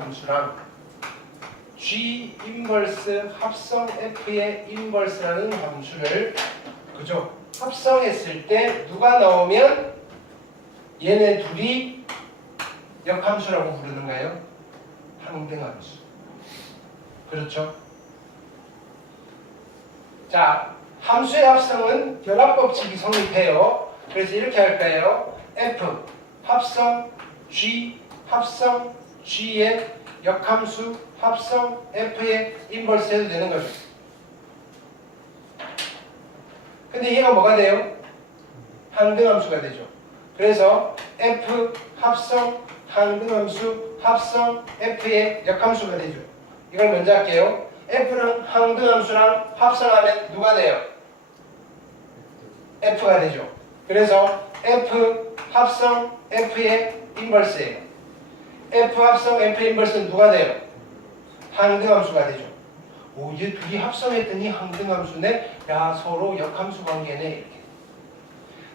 함수랑 G 인버스 합성 F의 인버스라는 함수를 그죠? 합성했을 때 누가 나오면 얘네 둘이 역함수라고 부르는가요? 항등함수. 그렇죠? 자, 함수의 합성은 결합법칙이 성립해요. 그래서 이렇게 할까요? F 합성 G 합성 G의 역함수 합성 F의 인버스 해도 되는 거죠. 근데 얘가 뭐가 돼요? 항등함수가 되죠. 그래서 F 합성 항등함수 합성 F의 역함수가 되죠. 이걸 먼저 할게요. F랑 항등함수랑 합성하면 누가 돼요? F가 되죠. 그래서 F 합성 F의 인버스예요. F 합성 F의 인버스는 누가 돼요? 항등함수가 되죠. 오, 얘 둘이 합성했더니 항등함수네. 야, 서로 역함수 관계네. 이렇게.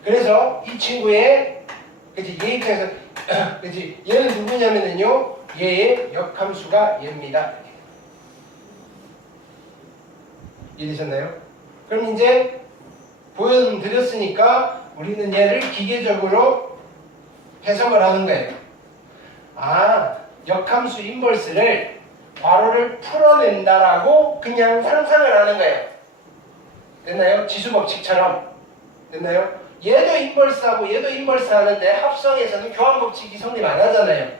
그래서 이 친구의 그치, 얘 입장에서 그치, 얘는 누구냐면은요, 얘의 역함수가 얘입니다. 이해되셨나요? 그럼 이제 보여드렸으니까 우리는 얘를 기계적으로 해석을 하는 거예요. 아, 역함수 인버스를 괄호를 풀어낸다라고 그냥 상상을 하는 거예요. 됐나요? 지수법칙처럼. 됐나요? 얘도 인버스하고 얘도 인버스 하는데 합성에서는 교환법칙이 성립 안 하잖아요.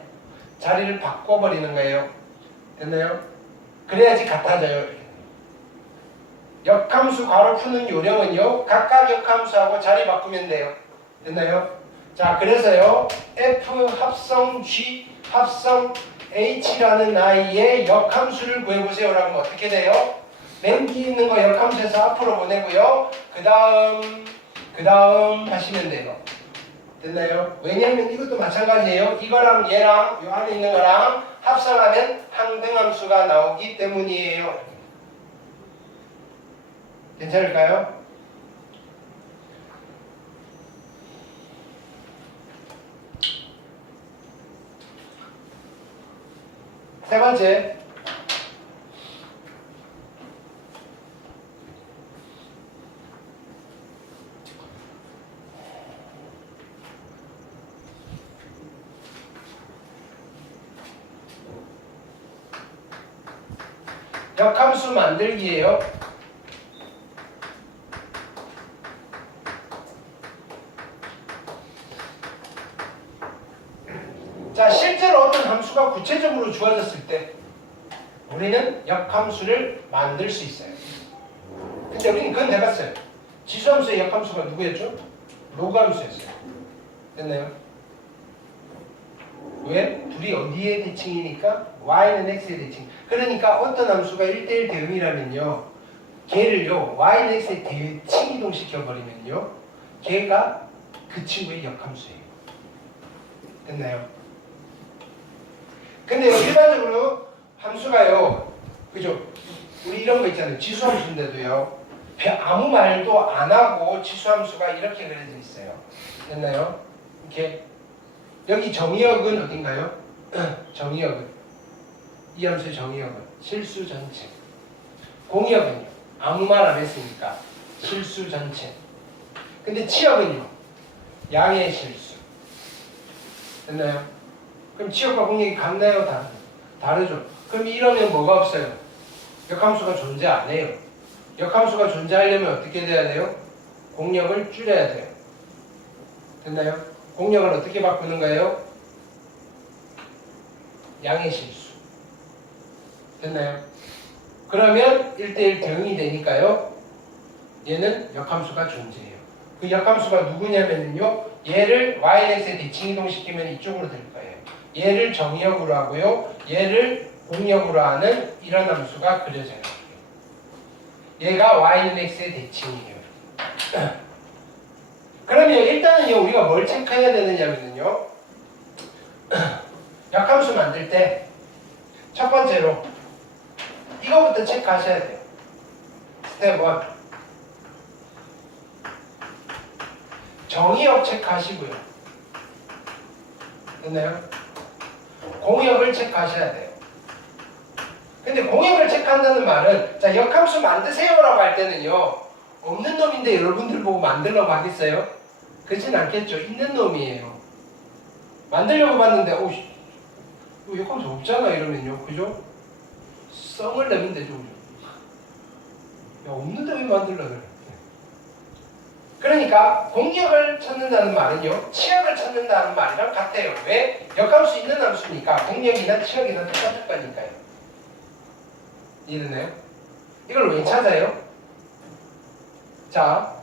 자리를 바꿔버리는 거예요. 됐나요? 그래야지 같아져요. 역함수 괄호 푸는 요령은요, 각각 역함수하고 자리 바꾸면 돼요. 됐나요? 자, 그래서요, F 합성 G 합성 H라는 아이의 역함수를 구해보세요. 라면 어떻게 돼요? 맨 뒤에 있는 거 역함수에서 앞으로 보내고요. 그 다음 하시면 돼요. 됐나요? 왜냐면 이것도 마찬가지예요. 이거랑 얘랑 이 안에 있는 거랑 합성하면 항등함수가 나오기 때문이에요. 괜찮을까요? 세 번째, 역함수 만들기예요. 자, 실제로 어떤 함수가 구체적으로 주어졌을 때 우리는 역함수를 만들 수 있어요. 근데 우리는 그건 해봤어요. 지수함수의 역함수가 누구였죠? 로그함수였어요. 됐나요? 왜? 둘이 어디의 대칭이니까? y는 x의 대칭. 그러니까 어떤 함수가 1대1 대응이라면요, 걔를요 y는 x의 대칭 이동시켜버리면요, 걔가 그 친구의 역함수예요. 됐나요? 근데 일반적으로 함수가요, 그죠? 우리 이런 거 있잖아요. 지수함수인데도요, 아무 말도 안 하고 지수함수가 이렇게 그려져 있어요. 됐나요? 이렇게. 여기 정의역은 어딘가요? 정의역은, 이 함수의 정의역은 실수 전체. 공역은요, 아무 말 안 했으니까 실수 전체. 근데 치역은요, 양의 실수. 됐나요? 그럼 치역과 공역이 같나요? 다르죠. 그럼 이러면 뭐가 없어요? 역함수가 존재 안 해요. 역함수가 존재하려면 어떻게 돼야 돼요? 공역을 줄여야 돼요. 됐나요? 공역을 어떻게 바꾸는 거예요? 양의 실수. 됐나요? 그러면 1대1 대응이 되니까요, 얘는 역함수가 존재해요. 그 역함수가 누구냐면요, 얘를 yx에 대칭 이동시키면 이쪽으로 될 거예요. 얘를 정의역으로 하고요, 얘를 공역으로 하는 이런 함수가 그려져요. 얘가 y는 x의 대칭이에요. 그러면 일단은요, 우리가 뭘 체크해야 되느냐면요, 역함수 만들 때 첫 번째로 이거부터 체크하셔야 돼요. 스텝 1. 정의역 체크하시고요. 됐나요? 공역을 체크하셔야 돼요. 근데 공역을 체크한다는 말은 자 역함수 만드세요라고 할 때는요 없는 놈인데 여러분들 보고 만들라고 하겠어요? 그렇진 않겠죠. 있는 놈이에요. 만들려고 봤는데 이거 역함수 없잖아 이러면요. 그죠? 썽을 내면 되죠. 야 없는데 왜 만들려고 그래. 그러니까 공역을 찾는다는 말은요 치역을 찾는다는 말이랑 같아요. 왜? 역함수 있는 함수니까 공역이나 치역이나 똑같을 거니까요. 이해되나요? 이걸 왜 찾아요? 자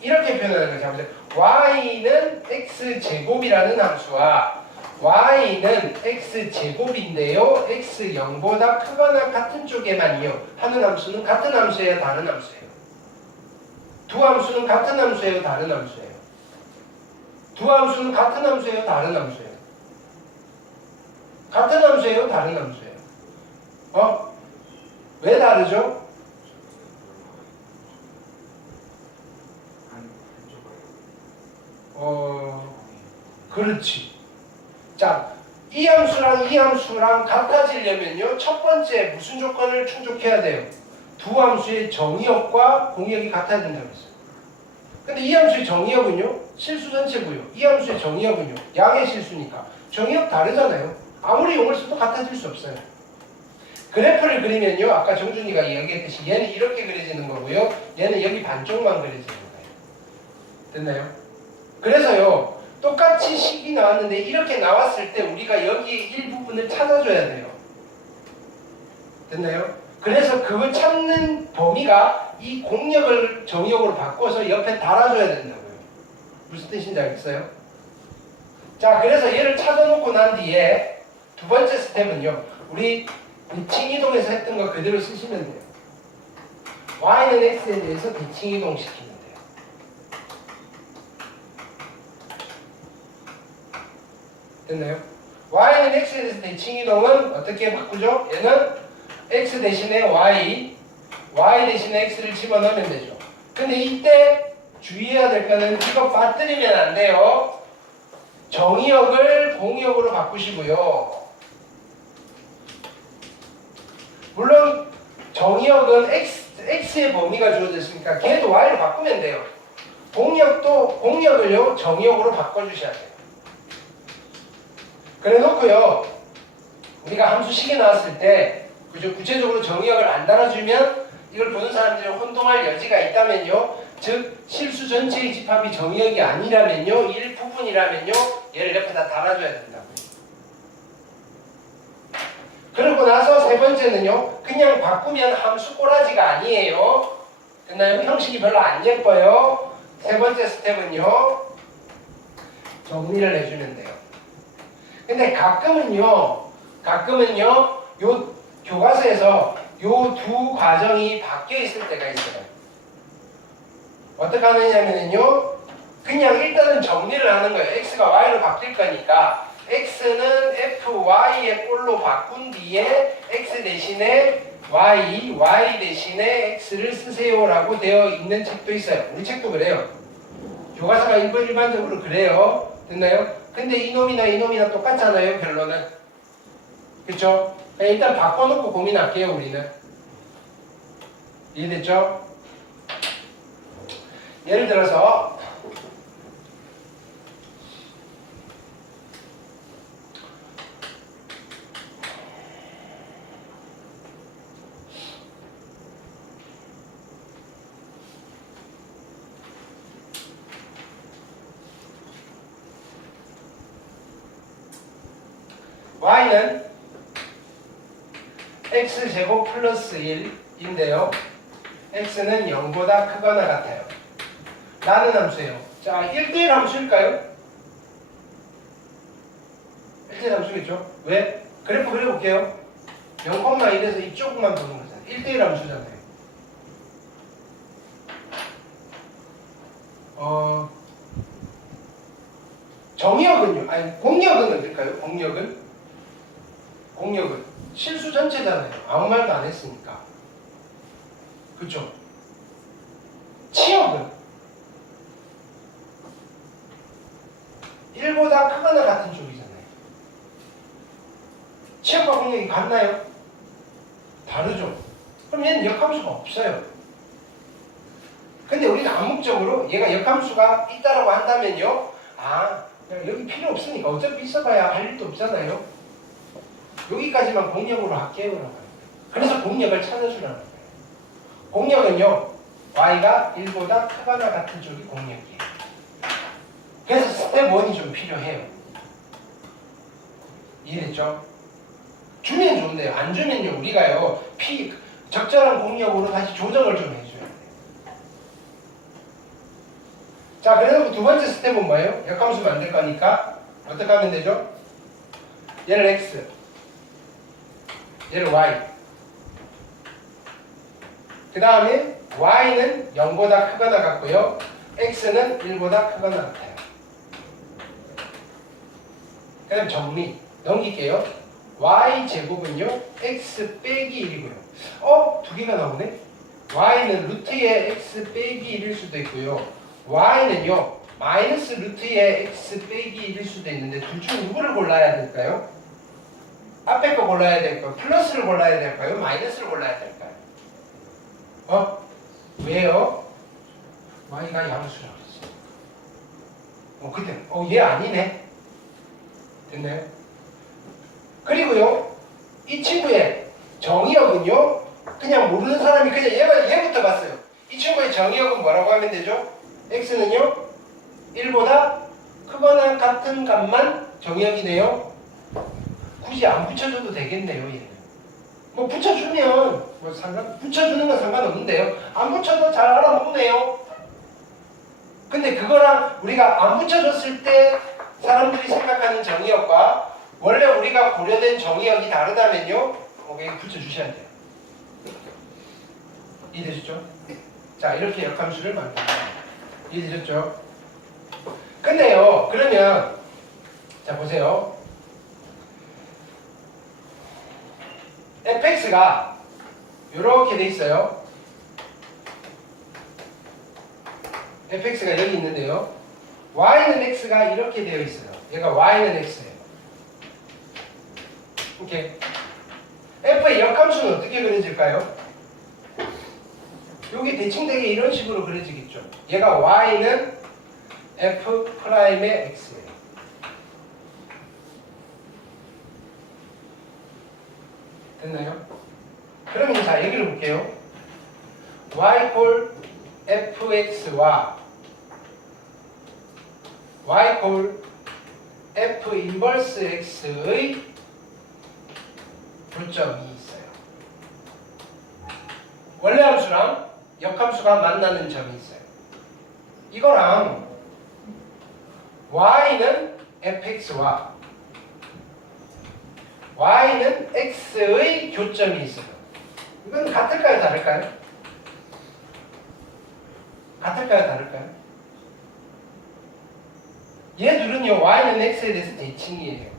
이렇게 표현하는 거죠. y는 x제곱이라는 함수와 y는 x제곱인데요 x 0보다 크거나 같은 쪽에만요 하는 함수는 같은 함수예요 다른 함수예요? 두 함수는 같은 함수예요 다른 함수예요? 두 함수는 같은 함수예요 다른 함수예요? 같은 함수예요 다른 함수예요? 왜 다르죠? 그렇지. 자, 이 함수랑 이 함수랑 같아지려면요 첫 번째 무슨 조건을 충족해야 돼요? 두 함수의 정의역과 공역이 같아야 된다고 했어요. 근데 이 함수의 정의역은요 실수 전체고요. 이 함수의 정의역은요 양의 실수니까 정의역 다르잖아요. 아무리 용을 써도 같아질 수 없어요. 그래프를 그리면요 아까 정준이가 얘기했듯이 얘는 이렇게 그려지는 거고요 얘는 여기 반쪽만 그려지는 거예요. 됐나요? 그래서요 똑같이 식이 나왔는데 이렇게 나왔을 때 우리가 여기 일부분을 찾아줘야 돼요. 됐나요? 그래서 그걸 찾는 범위가 이 공역을 정역으로 바꿔서 옆에 달아줘야 된다고요. 무슨 뜻인지 알겠어요? 자 그래서 얘를 찾아놓고 난 뒤에 두 번째 스텝은요 우리 대칭이동에서 했던 거 그대로 쓰시면 돼요. y는 x에 대해서 대칭이동 시키면 돼요. 됐나요? y는 x에 대해서 대칭이동은 어떻게 바꾸죠? 얘는 x 대신에 y 대신에 x를 집어넣으면 되죠. 근데 이때 주의해야 될 거는 이거 빠뜨리면 안 돼요. 정의역을 공역으로 바꾸시고요. 물론 정의역은 x의 범위가 주어졌으니까 걔도 y로 바꾸면 돼요. 공역을요 정의역으로 바꿔주셔야 돼요. 그래 놓고요 우리가 함수식이 나왔을 때 그죠? 구체적으로 정의역을 안 달아주면 이걸 보는 사람들이 혼동할 여지가 있다면요 즉 실수 전체의 집합이 정의역이 아니라면요 일부분이라면요 얘를 옆에다 달아줘야 된다고요. 그러고 나서 세 번째는요 그냥 바꾸면 함수 꼬라지가 아니에요. 됐나요? 형식이 별로 안 예뻐요. 세 번째 스텝은요 정리를 해주면 돼요. 근데 가끔은요 요 교과서에서 요 두 과정이 바뀌어 있을 때가 있어요. 어떻게 하느냐면요 그냥 일단은 정리를 하는 거예요. x가 y로 바뀔 거니까 x는 fy의 꼴로 바꾼 뒤에 x 대신에 y 대신에 x를 쓰세요라고 되어 있는 책도 있어요. 우리 책도 그래요. 교과서가 일반적으로 그래요. 됐나요? 근데 이놈이나 똑같잖아요. 결론은. 그쵸? 일단 바꿔놓고 고민할게요. 우리는. 이해됐죠? 예를 들어서 y는 x제곱 플러스 1인데요. x는 0보다 크거나 같아요. 라는 함수예요. 자, 1대1 함수일까요? 1대1 함수겠죠? 왜? 그래프 그려볼게요. 0,1에서 이쪽만 보는 거잖아요. 1대1 함수잖아요. 정의역은요? 아니, 공역은 어떨까요? 공역은 실수 전체잖아요. 아무 말도 안 했으니까. 그쵸? 치역은 1보다 크거나 같은 쪽이잖아요. 치역과 공역이 같나요? 다르죠. 그럼 얘는 역함수가 없어요. 근데 우리는 암묵적으로 얘가 역함수가 있다라고 한다면요. 아, 여기 필요 없으니까 어차피 있어봐야 할 일도 없잖아요. 여기까지만 공역으로 할게요. 그래서 공역을 찾아주라는 거예요. 공역은요. y가 1보다 크거나 같은 쪽이 공역이에요. 그래서 스텝 1이 좀 필요해요. 이해됐죠? 주면 좋은데요. 안 주면요. 우리가요. 적절한 공역으로 다시 조정을 좀 해줘야 돼요. 자, 그래서 두 번째 스텝은 뭐예요? 역함수 만들 거니까 어떻게 하면 되죠? 얘를 x, 얘를 y. 그 다음에 y는 0보다 크거나 같고요. x는 1보다 크거나 같아요. 그 다음 정리 넘길게요. y제곱은요. x 빼기 1이고요. 두 개가 나오네. y는 루트의 x 빼기 1일 수도 있고요. y는요. 마이너스 루트의 x 빼기 1일 수도 있는데 둘 중 누구를 골라야 될까요? 앞에 거 골라야 될까요? 플러스를 골라야 될까요? 마이너스를 골라야 될까요? 왜요? y가 양수라고 했어요. 그때 얘 아니네. 됐나요? 그리고요. 이 친구의 정의역은요. 그냥 모르는 사람이 그냥 얘부터 봤어요. 이 친구의 정의역은 뭐라고 하면 되죠? x는요. 1보다 크거나 같은 값만 정의역이네요. 굳이 안 붙여줘도 되겠네요. 얘는. 뭐 붙여주면 붙여주는 건 상관없는데요. 안 붙여도 잘 알아먹네요. 근데 그거랑 우리가 안 붙여줬을 때 사람들이 생각하는 정의역과 원래 우리가 고려된 정의역이 다르다면요. 여기 붙여주셔야 돼요. 이해되셨죠? 자, 이렇게 역함수를 만듭니다. 이해되셨죠? 근데요. 그러면 자 보세요. fx가 이렇게 돼 있어요. fx가 여기 있는데요. y는 x가 이렇게 되어 있어요. 얘가 y는 x예요. 오케이. f의 역함수는 어떻게 그려질까요? 여기 대칭되게 이런 식으로 그려지겠죠. 얘가 y는 f'의 x예요. 됐나요? 그러면 자 여기를 볼게요. y 콜 fx와 y 콜 f 인버스 x의 교점이 있어요. 원래 함수랑 역함수가 만나는 점이 있어요. 이거랑 y는 fx와 y는 x의 교점이 있어요. 이건 같을까요? 다를까요? 같을까요? 다를까요? 얘 둘은요. y는 x에 대해서 대칭이에요.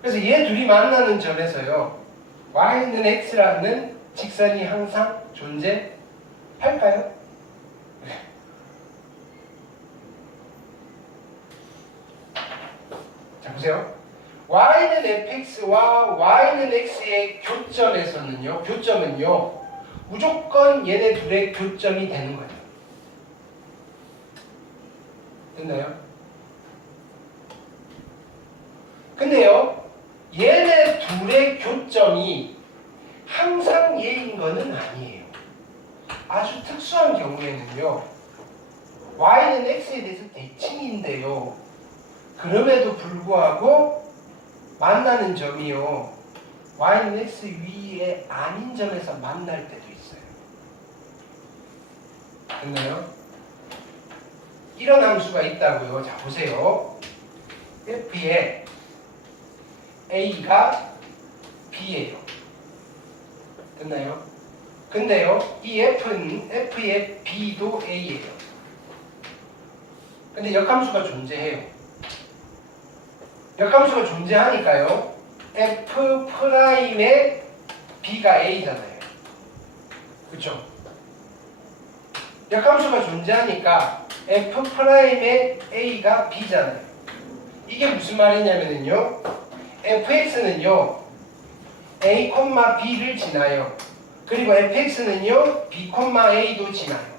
그래서 얘 둘이 만나는 점에서요. y는 x라는 직선이 항상 존재할까요? 자 보세요. y는 fx와 y는 x의 교점에서는요. 교점은요. 무조건 얘네 둘의 교점이 되는 거예요. 됐나요? 근데요. 얘네 둘의 교점이 항상 얘인 거는 아니에요. 아주 특수한 경우에는요. y는 x에 대해서 대칭인데요. 그럼에도 불구하고 만나는 점이요. y는 x 위에 아닌 점에서 만날 때도 있어요. 됐나요? 이런 함수가 있다고요. 자 보세요. f의 a가 b예요. 됐나요? 근데요. 이 f의 b도 a예요. 근데 역함수가 존재해요. 역함수가 존재하니까요. f'의 b가 a잖아요. 그쵸? 역함수가 존재하니까 f'의 a가 b잖아요. 이게 무슨 말이냐면요. fx는요. a, b를 지나요. 그리고 fx는요 b, a도 지나요.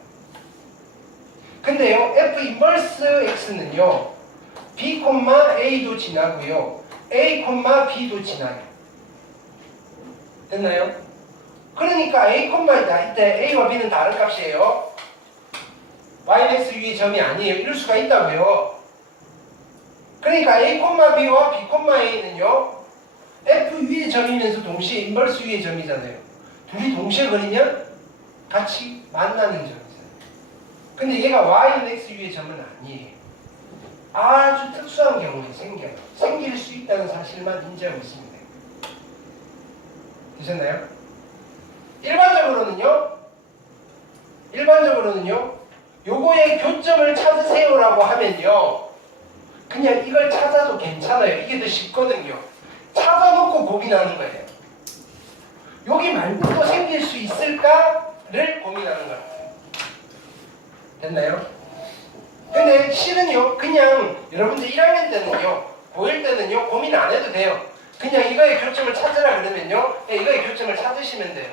근데요 f 인버스 x는요 b, a도 지나고요 a, b도 지나요. 됐나요? 그러니까 a, 이때 a와 b는 다른 값이에요. yx 위의 점이 아니에요. 이럴 수가 있다고요. 그러니까 a, b와 b, a는요 f 위의 점이면서 동시에 인버스 위의 점이잖아요. 둘이 동시에 그리면 같이 만나는 점이잖아요. 근데 얘가 y는 x 위의 점은 아니에요. 아주 특수한 경우에 생겨요. 생길 수 있다는 사실만 인지하고 있습니다. 되셨나요? 일반적으로는요 요거의 교점을 찾으세요라고 하면요 그냥 이걸 찾아도 괜찮아요. 이게 더 쉽거든요. 찾아놓고 고민하는 거예요. 여기 말고도 생길 수 있을까를 고민하는 거예요. 됐나요? 근데 실은요 그냥 여러분들 1학년 때는요 고1 때는요 고민 안 해도 돼요. 그냥 이거의 교점을 찾으라 그러면요 이거의 교점을 찾으시면 돼요.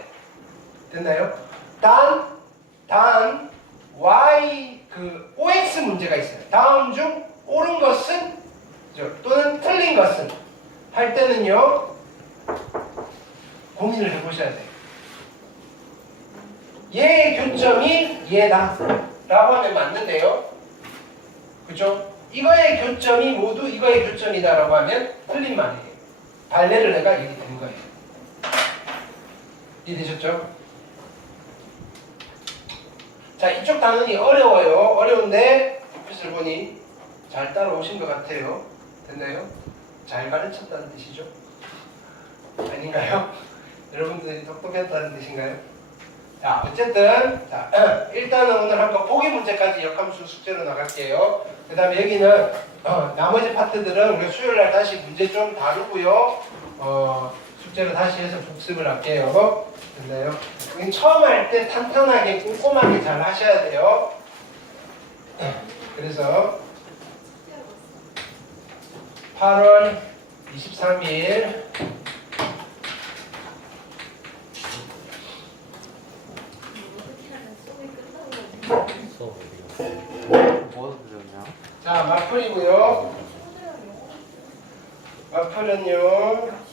됐나요? 단 y OX 문제가 있어요. 다음 중 옳은 것은 또는 틀린 것은 할 때는요 고민을 해보셔야 돼요. 얘의 교점이 얘다 라고 하면 맞는데요. 그죠? 이거의 교점이 모두 이거의 교점이다 라고 하면 틀린 말이에요. 발레를 내가 얘기 드린 거예요. 이해되셨죠? 자, 이쪽 단원이 어려워요. 어려운데 풋을 보니 잘 따라오신 것 같아요. 됐나요? 잘 가르쳤다는 뜻이죠? 아닌가요? 여러분들이 똑똑했다는 뜻인가요? 자, 어쨌든 자, 일단은 오늘 한번 보기 문제까지 역함수 숙제로 나갈게요. 그 다음에 여기는 나머지 파트들은 우리 수요일날 다시 문제 좀 다루고요. 숙제로 다시 해서 복습을 할게요. 됐나요? 여기 처음 할 때 탄탄하게 꼼꼼하게 잘 하셔야 돼요. 그래서 8월 23일 자, 마플이고요. 마플은요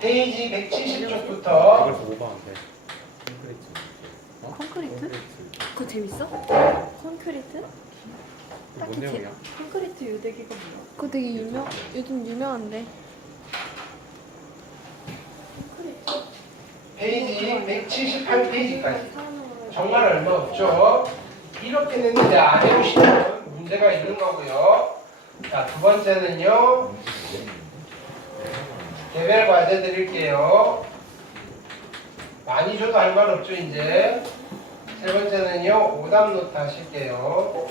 페이지 170쪽부터 콘크리트? 그거 재밌어? 콘크리트? 뭔 내용이야? 콘크리트 요대기가 뭐야? 그거 되게 요즘 유명한데. 페이지 178페이지까지 정말 얼마 없죠. 이렇게 냈는데 안 해오시면 문제가 있는 거고요. 자, 두 번째는요 개별 과제 드릴게요. 많이 줘도 할 말 없죠. 이제 세 번째는요 오답 노트 하실게요.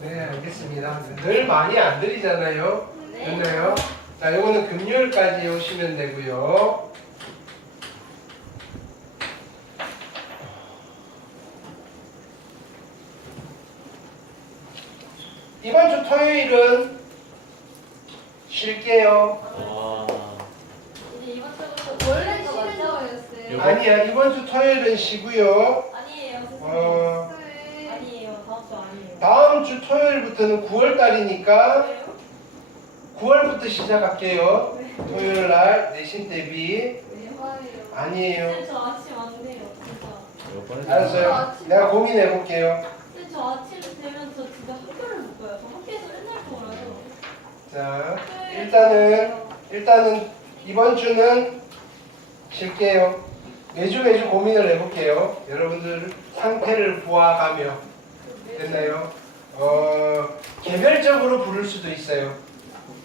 네, 알겠습니다. 늘 많이 안 드리잖아요. 됐나요? 자, 요거는 금요일까지 오시면 되고요. 이번 주 토요일은 쉴게요. 이제 이번 주부터 원래 쉬는 거였어요. 아니야, 이번 주 토요일은 쉬고요. 아니에요, 선생님. 어, 아니에요, 다음 주 아니에요. 다음 주 토요일부터는 9월 달이니까 왜요? 9월부터 시작할게요. 토요일 날 내신 대비. 왜요? 아니에요. 쌤, 저 아침 안 돼요, 진짜. 알았어요. 내가 고민해 볼게요. 쌤, 저 아침 되면 저 진짜 학교를 못 가요. 저 학교에서 맨날 놀아요. 자, 일단은 이번 주는 쉴게요. 매주 고민을 해볼게요. 여러분들 상태를 보아가며. 됐나요? 개별적으로 부를 수도 있어요.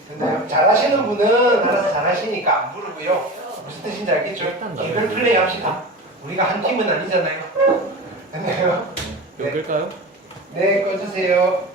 됐나요? 잘하시는 분은 알아서 잘하시니까 안 부르고요. 무슨 뜻인지 알겠죠? 개별 플레이 합시다. 우리가 한 팀은 아니잖아요. 됐나요? 몇 개일까요? 네, 꺼주세요.